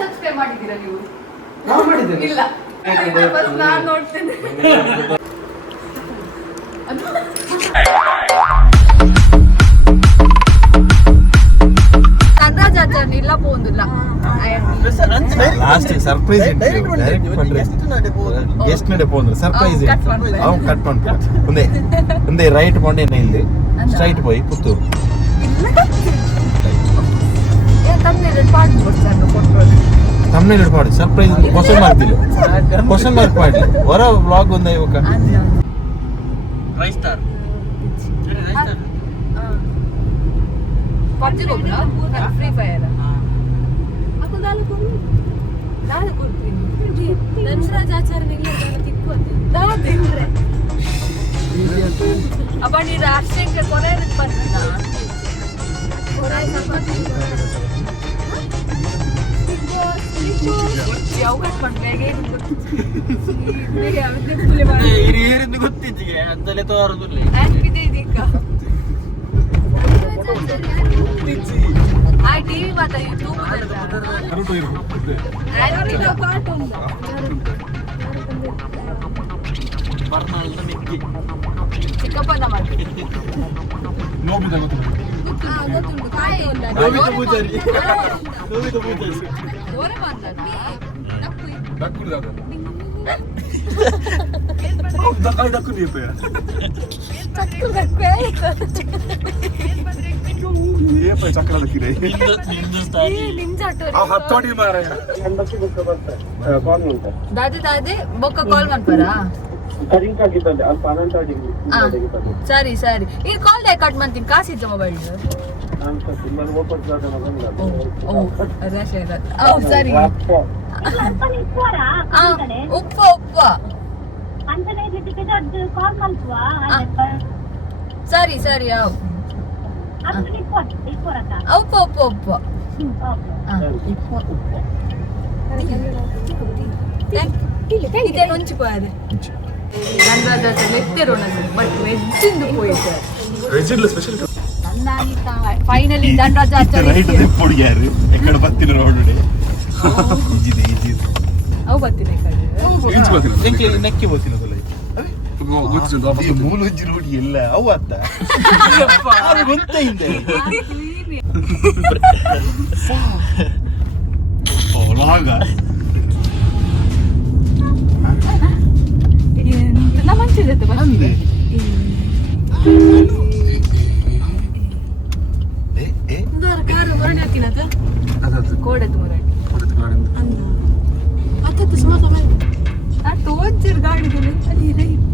Subscribe ಮಾಡಿದ್ದೀರಾ ನೀವು? ನಾವು ಮಾಡಿದ್ದೇವೆ. ಇಲ್ಲ, ನಾನು ನೋಡ್ತೇನೆ. கன்ராஜாச்சார் இல்ல போகுதுல்ல லாஸ்ட் சர்ப்ரைஸ் டைரக்ட் பண்றது ಗೆಸ್ಟ್ ನಡೆ போகுது சர்ப்ரைஸ் அவன் கட் பண்றான் ಒಂದೇ ರೈಟ್ ಕೊಂಡೆ ಇಲ್ಲಿ ಸ್ಟ್ರೈಟ್ போய் ಪುತ್ತೂರು ಏನ್ ತಮ್ಮನೆ ಪಾಡ್ ಮಾಡ್ತಾರೆ ಫೋಟೋ ತಮ್ಮನೆ ಪಾಡ್ ಸರ್ಪ್ರೈಸ್ ಕ್ವೆಶ್ಚನ್ ಮಾರ್ಕ್ ಇಲ್ಲ ಕ್ವೆಶ್ಚನ್ ಮಾರ್ಕ್ ಮಾಡಿ ಹೊರ ವ್ಲಾಗ್ ಒಂದೇ ಇವಾಗ ರೈಸ್ ಸ್ಟಾರ್ PUBG ಹೋಗ್ಲಾ ಫ್ರೀ ಫೈರ್ aku ನಾನು ಕೊಡ್ತೀನಿ ಧನ್ರಾಜಾಚಾರ್ಯನಿಗೆ ನಾನು ತಿಕ್ಕೋದು ನಾನು ತಿಂದ್ರೆ ಅಪ್ಪ ನೀ ರಾಷ್ಟ್ರಕ್ಕೆ ಕೊನೆ ಬರ್ತೀನಾ ಕೊನೆ ಯಾವ ಕಟ್ ಮಾಡ್ಬೇಗೆ ಬೇಗ ಅವತ್ತೆ ಫುಲ್ ಮಾಡಿ ಹಿರಿಯರಿಂದ ಗೊತ್ತಿದ್ದಿಗೆ ಅಂತಲೇ ತೋರದಿಲ್ಲ ಆಕ್ಟಿದೆ ಇದೀಗ ಆ ಟಿವಿ ಮಾತಾ ಯೂಟ್ಯೂಬ್ ಕರೆಂಟ್ ಇರಬಹುದು ಆಯ್ತು ಕಾರ್ಟೂನ್ ಬರ್ನಾಲ್ನ ಮಿಕ್ಕಿ ಚಿಕ್ಕಪ್ಪನ ಮಾಡಿ ನೋಬಿತಾ ಗೊತ್ತುಂಟು ಕಾಯಿ ಇಲ್ಲ ನೋಬಿತಾ ಪೂಜಾರಿ ಓರೆ ಬಂದ ದಕ್ಕುದು ಅದು ದಕ್ಕು ನೀಪೆ ಚಕ್ಕು ದಕ್ಕೇ ಏಪ ಚಕ್ರ ದಕ್ಕಿದೆ ಹಿಂದೂಸ್ತಾನಿ ನಿಂಜಾಟೋರಿ ಆ ಹತ್ತೋಡಿ ಮಾರಾಯ ದಾದಿ ದಾದಿ ಬೊಕ್ಕ ಕಾಲ್ ಮಾಡ್ತಾರಾ ಸರಿ ಸರಿ ಈಗ ಕಾಲ್ ದೇ ಕಟ್ ಮಾಡ್ತೀನಿ ಕಾಸಿದ್ದ ಮೊಬೈಲ್ ಸರಿ ಉಪ್ಪ ಉಪ್ಪ ಸರಿ ಸರಿ ಉಪ್ಪ ಉಪ್ಪ ಉಪ್ಪ ಇದೇನೊಂಚಿపోయాది ಬಟ್ ವೆಜ್ಜಿಂದು ಹೋಯ್ತು ವೆಜ್ಜಿಲ್ಲ ಸ್ಪೆಷಲ್ ಫೈನಲಿ ಧನ್ರಾಜಾಚಾರ್ಯ ಪೊಡಿಯಾರು ಎಕಡೆ ಬತ್ತಿನ ರೋಡ್ ಈಜಿದೆ ಈಜಿದೆ ಅವು ಬರ್ತೀನಿ ನೆಕ್ಕಿ ಬೋತಿನ ಮೂಲ ಅಜ್ಜಿ ರೋಡಿ ಎಲ್ಲ ಅವು ಅತ್ತ ಗೊತ್ತ ಹಿಂದೆ ನಮ್ಮ ಮಂಚಿದೆ ಬಂದೆ ಕಾರು ಹೊರಡೆ ಹಾಕಿನದ ಕೋಡತ್ತು ಹೊರಡೆ ಅತ್ತತ್ತು ಸುಮಾರು ಆ ಟೋಜರ್ ಗಾಡಿಗಳು ಅಲ್ಲಿ ರೈಟ್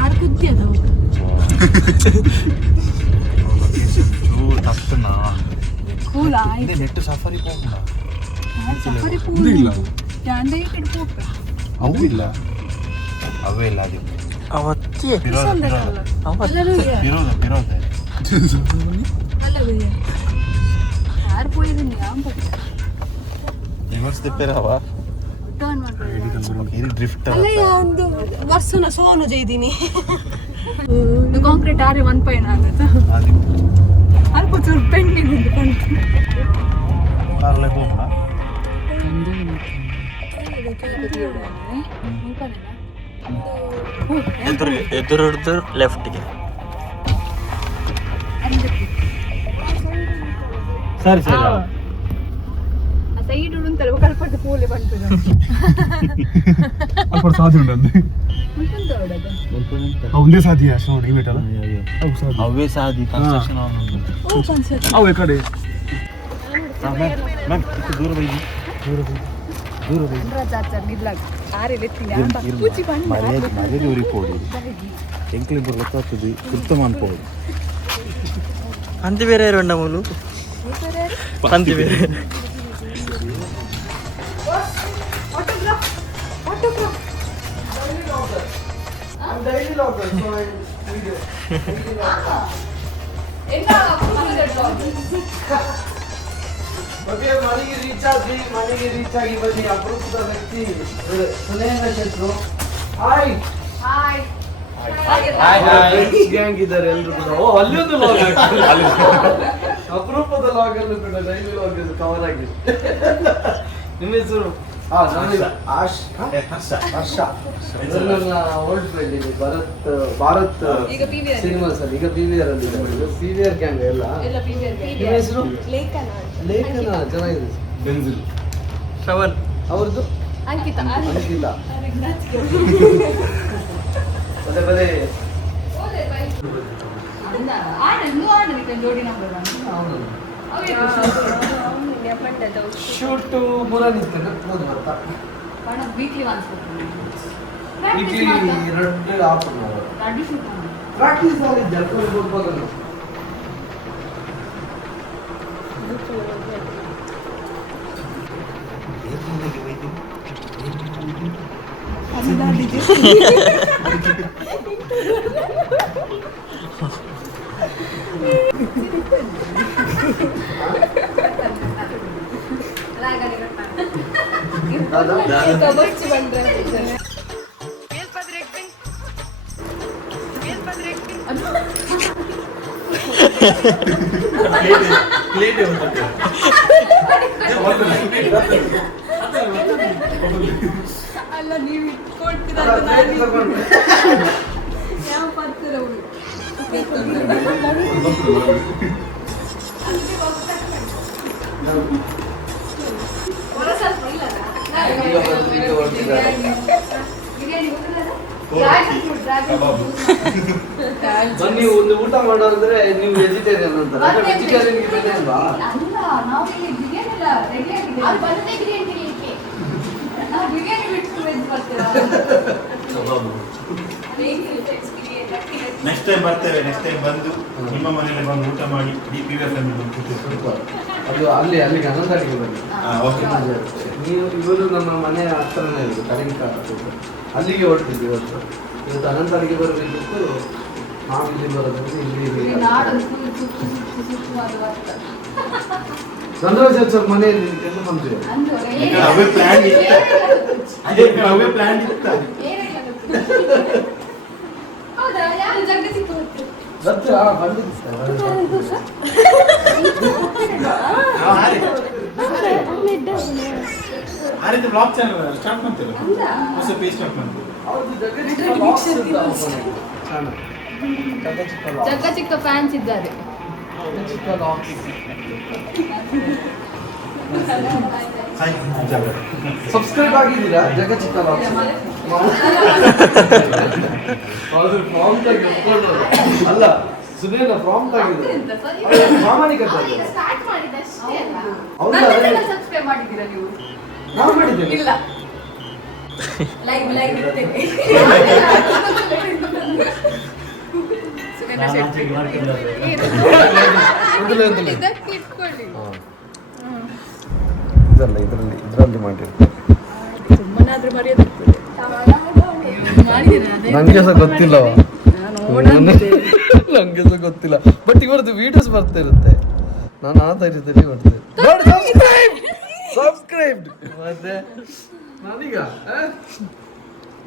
ಆರು ಕುದ್ದಿ ಅದಾವ ತಪ್ಪನಾ ಕೂಲ ಆಯ್ತು ನೆಟ್ ಸಫಾರಿ ಹೋಗ್ನ ಸಫಾರಿ ಪೂಲ್ ಚಾಂದ ಈ ಕಡೆ ಹೋಗ್ತ ಅವು ಇಲ್ಲ ಅವೇ ಇಲ್ಲ ಅದು ಅವತ್ತಿ ಎಲ್ಲರೂ ಇರೋದು ಇರೋದೆ ಅಲ್ಲ ಭಯ್ಯ ಯಾರು പോയതിന് ഞാൻ ರಿವರ್ಸ್ ತಿಪ್ಪೇರವ ಟರ್ನ್ ಮಾಡ್ತಾರೆ ಇದು ಡ್ರಿಫ್ಟ್ ಅಲ್ಲ ಒಂದು ವರ್ಷನ ಸೋನು ಜೈದಿನಿ ಕಾಂಕ್ರೀಟ್ ಆರೆ 1 ಪೈನ ಆಗತ್ತ ಅದು ಅಲ್ಪ ಚೂರು ಪೆಂಡಿಂಗ್ ಉಂಟು ಕಂತು ಕಾರ್ಲೆ ಹೋಗೋಣ ಎದುರು ಲೆಫ್ಟ್ಗೆ ಸರಿ ಸರಿ ಸೈಡ್ ಉಂಟಲ್ಲ ಕಲ್ಪಟ್ಟು ಪೂಲೆ ಬಂತದ ಅಲ್ಪ ಸಾಧಿ ಉಂಟಂತೆ ಒಂದೇ ಸಾಧಿಯ ನೋಡಿ ಬೇಟಲ್ಲ ಅವೇ ಸಾಧಿ ಕನ್ಸ್ಟ್ರಕ್ಷನ್ ಅವು ಕಡೆ ಮ್ಯಾಮ್ ದೂರ ಬೈ ದೂರ ಬೈ ಧನ್ರಾಜಾಚಾರ್ಯ ಇಲ್ಲ ಆರೆ ಲೆತ್ತಿನ ಪೂಜಿ ಬಂದ ಮರ್ಯಾದೆ ಉರಿಪೋಡು ಎಂಕ್ಲಿ ಬರ್ಲತ್ತಾಗ್ತದೆ ಕೃತಮ ಅನ್ಪೋದು ಅಂತಿ ಬೇರೆ ಇರೋಣ ಮೂಲು ಅಂತಿ ಬೇರೆ ಮನೆಗೆ ರೀಚ್ ಆಗಿ ಬನ್ನಿ ಅಪರೂಪದ ವ್ಯಕ್ತಿ ಸುನೇಂದ್ರ ಶೆಟ್ರು ಹಾಯ್ ಹಾಯ್ ಗ್ಯಾಂಗ್ ಇದ್ದಾರೆ ಎಲ್ರು ಕೂಡ ಓ ಅಲ್ಲಿ ಒಂದು ಲಾಗ್ ಚಾನಲ್ ಕೂಡ ಡೈಲಿ ಹೋಗಿದ್ದು ಕವರ್ ಆಗಿ. ನಿಮ್ಮ ಹೆಸರು? ಆಶ್ ಹರ್ಷ. ನನ್ನ ಓಲ್ಡ್ ಫ್ರೆಂಡ್ ಇದೆ ಭಾರತ್ ಸಿನಿಮಾಸ್ ಅಲ್ಲಿ, ಈಗ PVR ಅಲ್ಲಿ PVR ಗ್ಯಾಂಗ್ ಎಲ್ಲ. ನಿಮ್ಮ ಹೆಸರು? ಲೇಖನ. ಚೆನ್ನಾಗಿದೆ. ಬೆಂಜಿಲ್. ಶ್ರವಣ್. ಅವ್ರದ್ದು ಅಂಕಿತಾ. ಮತ್ತೆ ಬರೀ ಶೂಟ್ ಮೂರ ನಿಂತ್ಕೊಂಡು ಹೋದ್ ಬರ್ತಾ weekly 2 half an hour practice ಅಲ್ಲಿ ಜರ್ಕೊಂಡು ಹೋಗ್ಬೋದು. ಅಲ್ಲ ನೀವು ಇಟ್ಕೊಳ್ತೀರ ಯಾವ ಪತ್ತರ ಬನ್ನಿ ಒಂದು ಊಟ ಮಾಡೋದ್ರೆ ನೀವು ವೆಜಿಟೇರಿಯನ್ ಅಂತಾರೆ. ವೆಜಿಟೇರಿಯನ್ ಬೆಲೆ ಅಲ್ವಾ? ನೆಕ್ಸ್ಟ್ ಟೈಮ್ ಬರ್ತೇವೆ. ನೆಕ್ಸ್ಟ್ ಟೈಮ್ ಬಂದು ನಿಮ್ಮ ಮನೆಯಲ್ಲಿ ಬಂದು ಊಟ ಮಾಡಿ PVR ಅದು ಅಲ್ಲಿಗೆ ಅನಂತರಿಗೆ ಬನ್ನಿ. ನೀವು ಇವರು ನಮ್ಮ ಮನೆ ಹತ್ರನೇ ಇರೋದು ಕಡಿಂಕ. ಅಲ್ಲಿಗೆ ಹೊರಟಿದ್ವಿ ಇವತ್ತು ಅನಂತರಿಗೆ ಬರಬೇಕಿತ್ತು. ನಾವಿಲ್ಲಿ ಬರೋದ್ರಿಂದ ಇಲ್ಲಿ ಚಂದ್ರಶೇಖರ್ ಸರ್ ಮನೆಯಲ್ಲಿ ಎಂದು ಬಂದ್ವಿ. ಅವೇ ಪ್ಲಾನ್ ಇತ್ತು. ಆ ರೀತಿ ಬ್ಲಾಗ್ ಚಾನಲ್ ಸ್ಟಾರ್ಟ್ ಮಾಡ್ತೀರಾ? ಹೊಸ ಪೇಜ್ ಸ್ಟಾರ್ಟ್ ಮಾಡ್ತೀರಾ? ಜಗ್ಗ ಚಿಕ್ಕ ಫ್ಯಾನ್ಸ್ ಇದ್ದಾರೆ. ಸಬ್ಸ್ಕ್ರೈಬ್ ಆಗಿದ್ದೀರಾ? ಜಗ್ಗ ಚಿಕ್ಕ ಅಲ್ಲ ಸುನೇನ ಪ್ರಾಂಪ್ಟ್ ಆಗಿದೆ. ಪ್ರಾಮಾಣಿಕತೆ ಸಬ್ಸ್ಕ್ರೈಬ್ ಮಾಡಿದ್ದೀರಾ ನೀವು? ನಾವು ಮಾಡಿದ್ದೇವೆ. ಇಲ್ಲ ಲೈವ್ ಇರ್ತೇನೆ. ಇದರಲ್ಲಿ ಮಾಡಿರ್ತಾರೆ. ನಂಗೆ ಸಹ ಗೊತ್ತಿಲ್ಲ. ನಂಗೆ ಸಹ ಗೊತ್ತಿಲ್ಲ. ಬಟ್ ಇವರದ್ದು ವಿಡಿಯೋಸ್ ಬರ್ತಾ ಇರುತ್ತೆ. ನಾನು ಆ ಧೈರ್ಯದಲ್ಲಿ ಮಾಡ್ತೇನೆ. ಸಬ್ಸ್ಕ್ರೈಬ್ ಮತ್ತೆ ನಾನೀಗ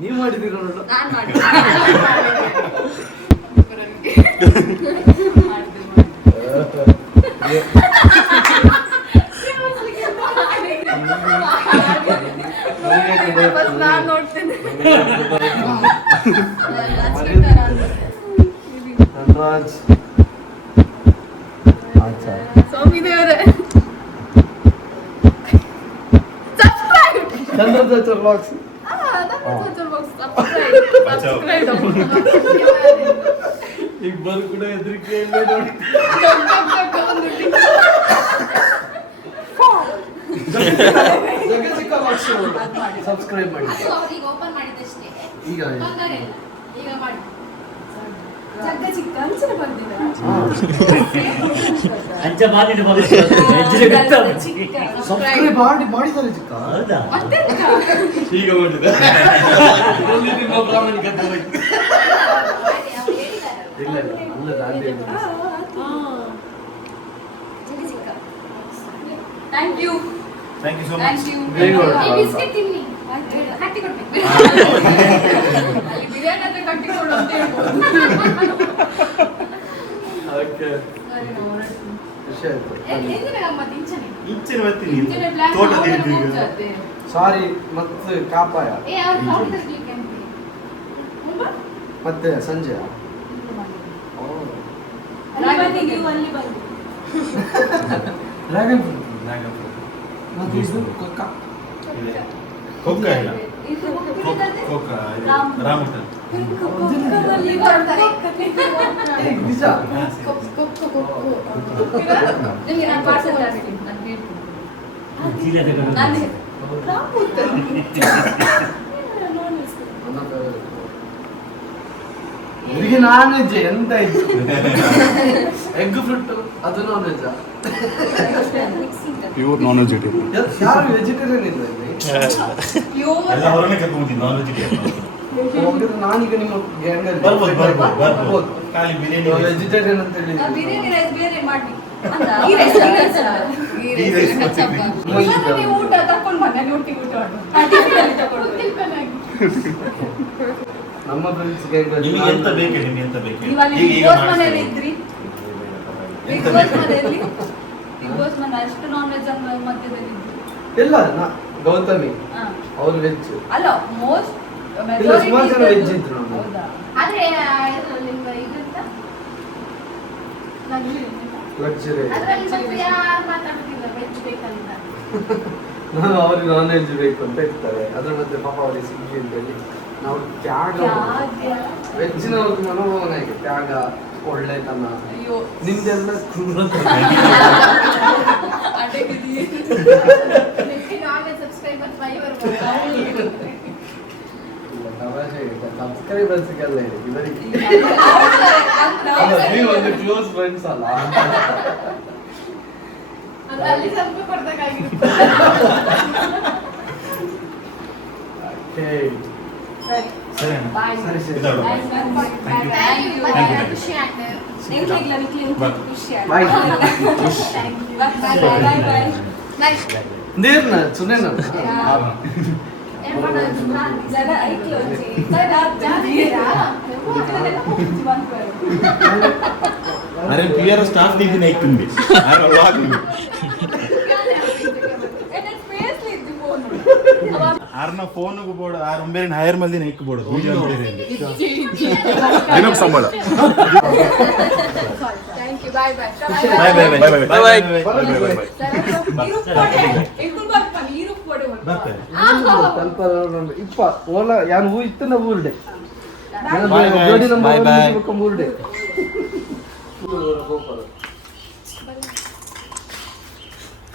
ನೀವು ಮಾಡಿದ್ದೀರ ನೋಡು. ಧನರಾಜ್ ಚಂದ್ರದಾಚರ್ ಬಾಕ್ಸ್ ಇಬ್ಬರು ಕೂಡ ಹೆದರಿಕೆ ನೋಡಿ. ಸಬ್ಸ್ಕ್ರೈಬ್ ಮಾಡಿ. ಈಗ ಸಬ್ಸ್ಕ್ರೈಬ್ ಮಾಡಿದ್ದಾರೆ ಚಿಕ್ಕ. ಈಗ ಮಾಡಿದ ನಿಮ್ಮ ಪ್ರಾಮಾಣಿಕತೆ ಇಲ್ಲ ಅಲ್ಲ ದಾಂಡಿ. Thank you so much. Very good. Biscuit ತಿನ್ನಿ ಕಟ್ಟಿ ಕೊಡ್ಬೇಕು. ಬಿರಿಯಾನಿ ಅಂದ್ರೆ ಕಟ್ಟಿ ಕೊಡು ಅಂತ ಹೇಳ್ಬೋದು. ಓಕೆ ಖುಷಿ ಆಯ್ತು. ಇಂಚಿನ ಬರ್ತೀನಿ ತೋಟ ತಿರುಗಿ ಸಾರಿ ಮತ್ತೆ ಕಾಪಾಯ ಮತ್ತೆ ಸಂಜೆ ಡ್ರ್ಯಾಗನ್ ಫ್ರೂಟ್ ಮತ್ತೆ ಇದು ಕೊಕ್ಕ ಕೊಕ್ಕ ಇಲ್ಲ ಕೊಕ್ಕ ರಾಮಟನ್ ನಿಜ ಇವರಿಗೆ ನಾನ್ ವೆಜ್ ಎಂತ ಇತ್ತು ಎಗ್ ಫ್ರೂಟ್ ಅದು non veg pure non vegetarian ಯಾರು ವೆಜಿಟೇರಿಯನ್ ಇಲ್ಲ ಇಲ್ಲಿ ಎಲ್ಲ ಹೊರನೆ ಕರ್ಕೊಂಡ್ಬಂದಿದ್ದು ನಾನ್ ವೆಜಿಟೇರಿಯನ್ ಹೋಗಿದ್ರೆ ನಾನೀಗ ನಿಮ್ಮ ಗ್ಯಾಂಗಲ್ಲಿ ಬರ್ಬೋದು ಖಾಲಿ ಬಿರಿಯಾನಿ ವೆಜಿಟೇರಿಯನ್ ಅಂತ ಹೇಳಿ ಬಿರಿಯಾನಿ ರೈಸ್ ಬೇರೆ ಮಾಡಿ ಊಟ ತಕೊಂಡು ಮನೆ ಒಟ್ಟಿಗೆ ಊಟ ನಮ್ಮ ಫ್ರೆಂಡ್ಸ್ ಗ್ಯಾಂಗಲ್ಲಿ ನಿಮಗೆ ಎಂತ ಬೇಕು ನಿಮಗೆ ಎಂತ ಬೇಕು ಬಿಗ್ ಬಾಸ್ ಮನೆಯಲ್ಲಿ ಇದ್ರಿ ಬಿಗ್ ಬಾಸ್ ಮನೆಯಲ್ಲಿ ಬಿಗ್ ಬಾಸ್ ಮನೆ ಅಷ್ಟು ನಾನ್ ವೆಜ್ ಅಂದ್ರೆ ಮಧ್ಯದಲ್ಲಿ ಇದ್ರಿ ಇಲ್ಲ ಗೌತಮಿ ಹಾ. ಅವ್ರು ವೆಜ್ ಅಲ್ಲ ಮೋಸ್ಟ್ ಇಲ್ಲ ಸುಮಾರು ಜನ ವೆಜ್ ಇದ್ರು ನಮ್ಮ ಹೌದಾ ಆದ್ರೆ ನಿಮ್ಮ ಇದಂತ ಲಕ್ಸುರಿ ಅದ್ರಲ್ಲಿ ಮತ್ತೆ ಯಾರು ಮಾತಾಡ್ತಿಲ್ಲ ವೆಜ್ ಬೇಕಂತ ನಾನು ಅವ್ರಿಗೆ ನಾನ್ ವೆಜ್ ಬೇಕು ಅಂತ ಇರ್ತಾರೆ ಅದ್ರ ಮಧ್ಯೆ ಪಾಪ ಅವರಿಗೆ ಸಿಗ್ಲಿ ಅಂತ ಹೇಳಿ ನಾವು ತ್ಯಾಗ ವೆಜ್ಜಿನವ್ರದ್ದು ಮನೋಭಾವನೆ ಹೇಗೆ ತ್ಯಾಗ ಒಳ್ಳೆತನ ಅಯ್ಯೋ ನಿಮ್ದೆಲ್ಲ ಕ್ರೂರತನ ಸಬ್ಸ್ಕ್ರೈಬರ್ ಸಬ್ಸ್ಕ್ರೈಬರ್ ಸಿಗಲ್ಲ ಹೇಳಿ ಇವರಿಗೆ ನೀವು ಒಂದು ಕ್ಲೋಸ್ ಫ್ರೆಂಡ್ಸ್ ಅಲ್ಲ ಅಲ್ಲಿ ಸ್ವಲ್ಪ ಕೊಡ್ಬೇಕಾಗಿರುತ್ತೆ ಸರಿ ಸರಿ ಬಾಯ್ ಸರಿ ಸರಿ ಖುಷಿ ಆಗ್ತದೆ ಖುಷಿ ಬಾಯ್ ಬಾಯ್ ಬಾಯ್ ನೀರ್ನ ಸುನೇನ ಏನ್ ಮಾಡೋದು ಜನ ಐಕ್ಲು अरे पियर स्टाफ दी नहीं तुम्बी अरे व्लॉग में आरना फोन को बोर्ड आर उम्बेरे हायर मल्दी नहीं को बोर्ड वीडियो उम्बेरे दिनम संबಳ thank you bye bye bye bye bye bye bye bye ಸ್ವಲ್ಪ ಇಪ್ಪ ಓಲ ಯಾನ್ ಹೂ ಇತ್ತನ ಊರ್ಡೆ Bye, guys. ಜೋಡಿ ನಮ್ಮ Bye, bye. ಊರ್ಡೆ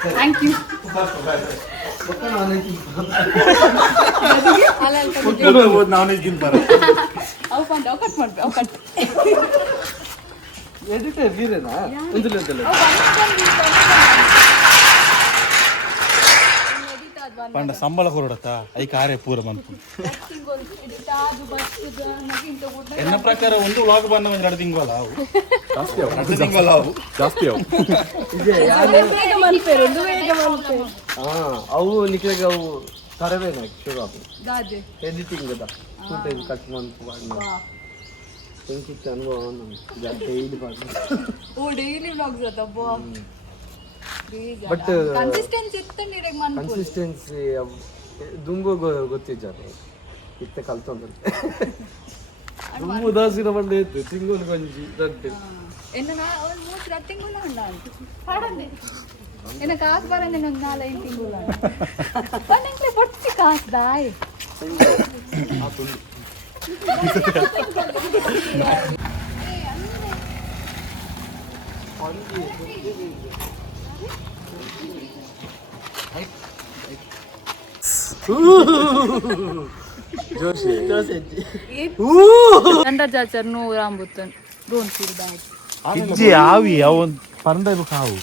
ಥ್ಯಾಂಕ್ ಯು ನಾನ್ ಗಿನ್ ಬರ ಅವು ಕಟ್ ಮಾಡ್ಬೇಕು ಅವು ಕಟ್ ಎಡಿಟರ್ ವೀರೇನಾ ಒಂದಿಲ್ಲ ಪಂಡ ಸಂಬಳ ಹೊರಡತ್ತಾ ಐ ಕಾರೇ ಪೂರ ಬಂತು ಎನ್ನ ಪ್ರಕಾರ ಒಂದು ವ್ಲಾಗ್ ಬಂದ ಒಂದು 2 ತಿಂಗಳು ಅವು ಜಾಸ್ತಿ ಅವು 2 ತಿಂಗಳು ಅವು ಜಾಸ್ತಿ ಅವು ಅವು ನಿಖಿಲಿಗೆ ಅವು ತರವೇನ ಶುರು ಆಗ ಎಡಿಟಿಂಗ್ ಅದ ಫುಟೇಜ್ ಕಟ್ ಮಾಡ್ಕೊಂಡು ಸಂಕುತ್ತ ಅನುಭವ ಡೈಲಿ ಓ ಡೈಲಿ ವ್ಲಾಗ್ಸ್ ಅದಬ್ಬಾ ಬಟ್ ಕನ್ಸಿಸ್ಟೆನ್ಸಿ ಇತ್ತು ನೀರಿಗೆ ಮನ್ಪು ಕನ್ಸಿಸ್ಟೆನ್ಸಿ ದುಂಗು ಗೊತ್ತಿದ್ದಾರೆ ಇತ್ತೆ ಕಲ್ತೊಂದಂತೆ ದುಂಗು ಉದಾಸೀನ ಬಂದ ಇತ್ತು ತಿಂಗುಲು ಗಂಜಿ ದಂತೆ ಎನ್ನ ಆಲ್ಮೋಸ್ಟ್ 2 ತಿಂಗಳು ಉಂಡ ಪಾಡಂದೆ ಎನ್ನ ಕಾಸು ಬರಂದೆ ನಂಗೆ 4-5 ತಿಂಗಳು ಪನ್ನಂಕ್ಲೆ ಪೊಟ್ಟಿ ಕಾಸು ದಾಯ್ ಇಜ್ಜಿ ಆವಿ ಅವನ್ ಪಂದ ಕಾವು